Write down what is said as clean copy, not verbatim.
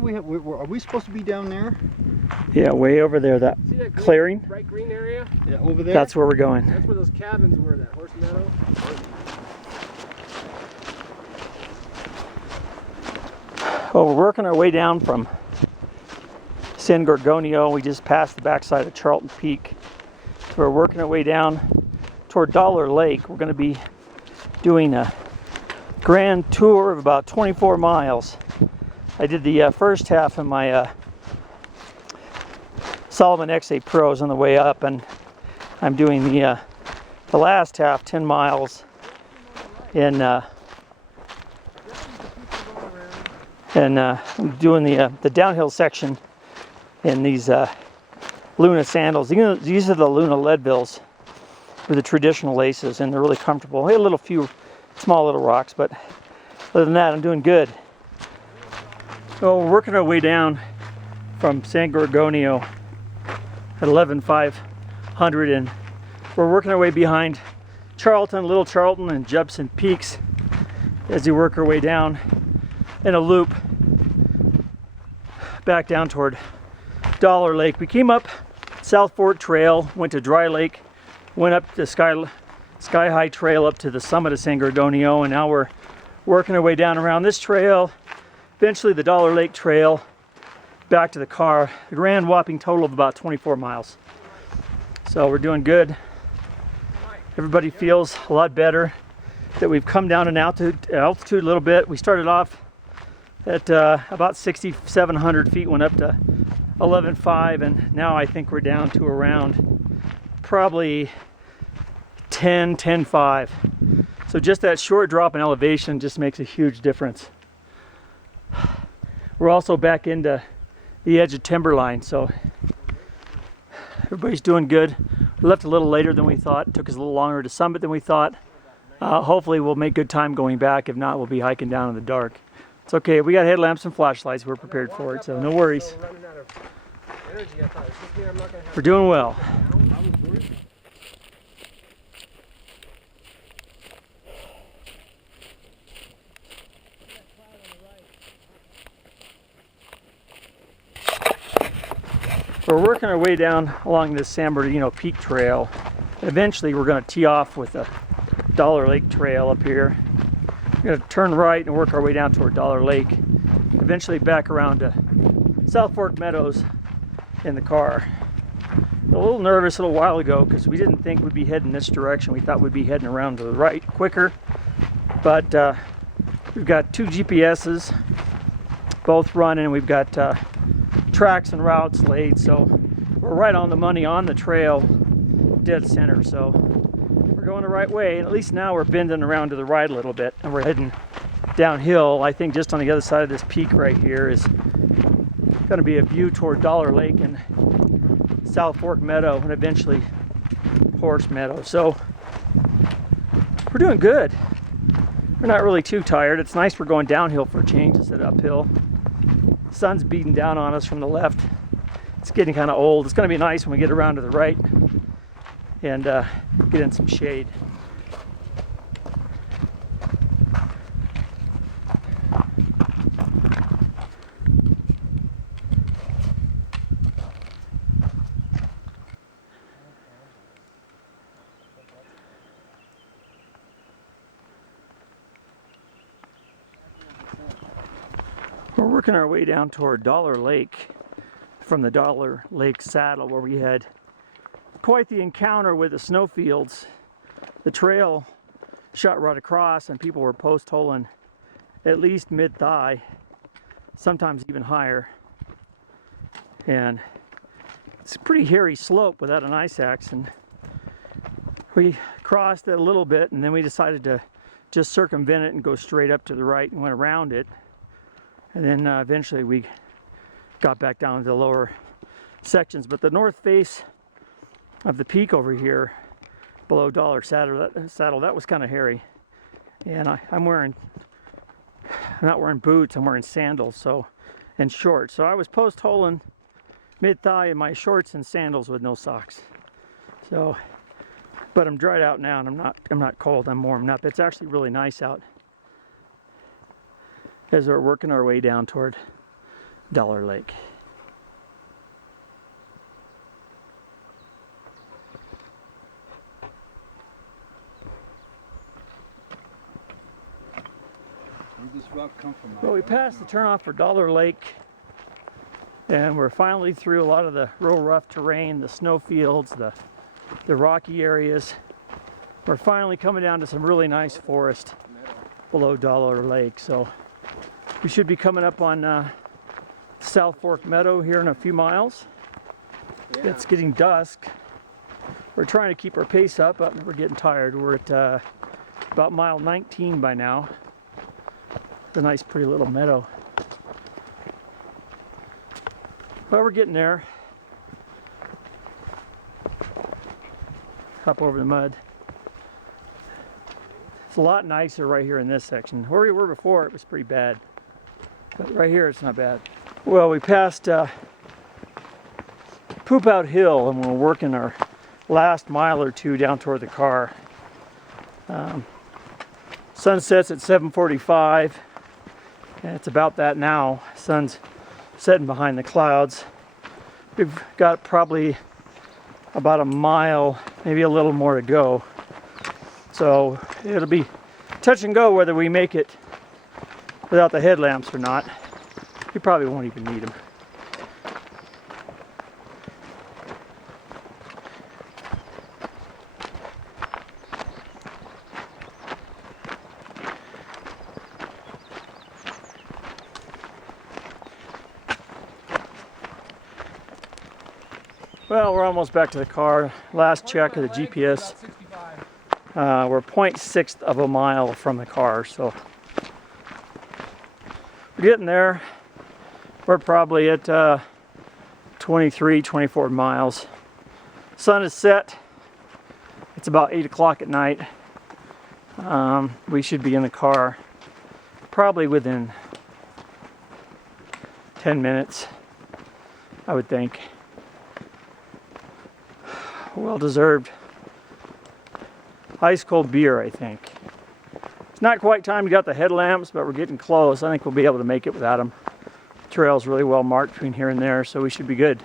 do we have? Are we supposed to be down there? Yeah, way over there, that green, clearing. Bright green area? Yeah, over there? That's where we're going. That's where those cabins were, that horse meadow. Well, we're working our way down from San Gorgonio. We just passed the backside of Charlton Peak. So we're working our way down toward Dollar Lake. We're going to be doing a grand tour of about 24 miles. I did the first half of my Solomon XA Pros on the way up, and I'm doing the last half, 10 miles, in I'm doing the downhill section in these Luna sandals. These are the Luna Leadvilles with the traditional laces, and they're really comfortable. I had a few small little rocks, but other than that, I'm doing good. So we're working our way down from San Gorgonio at 11,500, and we're working our way behind Charlton, Little Charlton, and Judson Peaks as we work our way down in a loop back down toward Dollar Lake. We came up South Fork Trail, went to Dry Lake, went up the Sky High Trail up to the summit of San Gorgonio, and now we're working our way down around this trail, eventually the Dollar Lake Trail, back to the car. A grand whopping total of about 24 miles. So we're doing good. Everybody feels a lot better that we've come down in altitude a little bit. We started off at about 6,700 feet, went up to 11,500, and now I think we're down to around probably 10,500. So just that short drop in elevation just makes a huge difference. We're also back into the edge of timberline, so everybody's doing good. We left a little later than we thought. It took us a little longer to summit than we thought. Hopefully we'll make good time going back. If not, we'll be hiking down in the dark. It's okay. We got headlamps and flashlights. We're prepared for it, so no worries. We're doing well. We're working our way down along this San Bernardino Peak Trail. Eventually we're going to tee off with the Dollar Lake Trail up here. We're going to turn right and work our way down toward Dollar Lake. Eventually back around to South Fork Meadows in the car. A little nervous a little while ago because we didn't think we'd be heading this direction. We thought we'd be heading around to the right quicker. But we've got two GPSs, both running, and we've got tracks and routes laid, so we're right on the money on the trail, dead center. So we're going the right way, and at least now we're bending around to the right a little bit, and we're heading downhill. I think just on the other side of this peak right here is going to be a view toward Dollar Lake and South Fork Meadow, and eventually Horse Meadow. So we're doing good. We're not really too tired. It's nice we're going downhill for a change instead of uphill. Sun's beating down on us from the left. It's getting kind of old. It's going to be nice when we get around to the right and get in some shade. We're working our way down toward Dollar Lake from the Dollar Lake saddle, where we had quite the encounter with the snowfields. The trail shot right across, and people were post-holing at least mid-thigh, sometimes even higher. And it's a pretty hairy slope without an ice axe, and we crossed it a little bit, and then we decided to just circumvent it and go straight up to the right and went around it. And then eventually we got back down to the lower sections. But the north face of the peak over here below Dollar Saddle, that was kind of hairy. And I'm not wearing boots, I'm wearing sandals and shorts. So I was post-holing mid-thigh in my shorts and sandals with no socks. So, but I'm dried out now, and I'm not cold, I'm warmed up. It's actually really nice out as we're working our way down toward Dollar Lake. Where'd this rock come from? Well, we passed the turnoff for Dollar Lake, and we're finally through a lot of the real rough terrain, the snow fields, the rocky areas. We're finally coming down to some really nice forest below Dollar Lake, so we should be coming up on South Fork Meadow here in a few miles. Yeah. It's getting dusk. We're trying to keep our pace up, but we're getting tired. We're at about mile 19 by now. It's a nice, pretty little meadow. But we're getting there. Hop over the mud. It's a lot nicer right here in this section. Where we were before, it was pretty bad. But right here, it's not bad. Well, we passed Poop Out Hill, and we're working our last mile or two down toward the car. Sunset's at 7:45, and it's about that now. Sun's setting behind the clouds. We've got probably about a mile, maybe a little more to go. So it'll be touch and go whether we make it without the headlamps or not. You probably won't even need them. Well, we're almost back to the car. Last check of the GPS. We're 0.6 of a mile from the car, so we're getting there. We're probably at 23, 24 miles. Sun is set. It's about 8 o'clock at night. We should be in the car probably within 10 minutes, I would think. Well-deserved ice cold beer, I think. It's not quite time to get the headlamps, but we're getting close. I think we'll be able to make it without them. The trail's really well marked between here and there, so we should be good.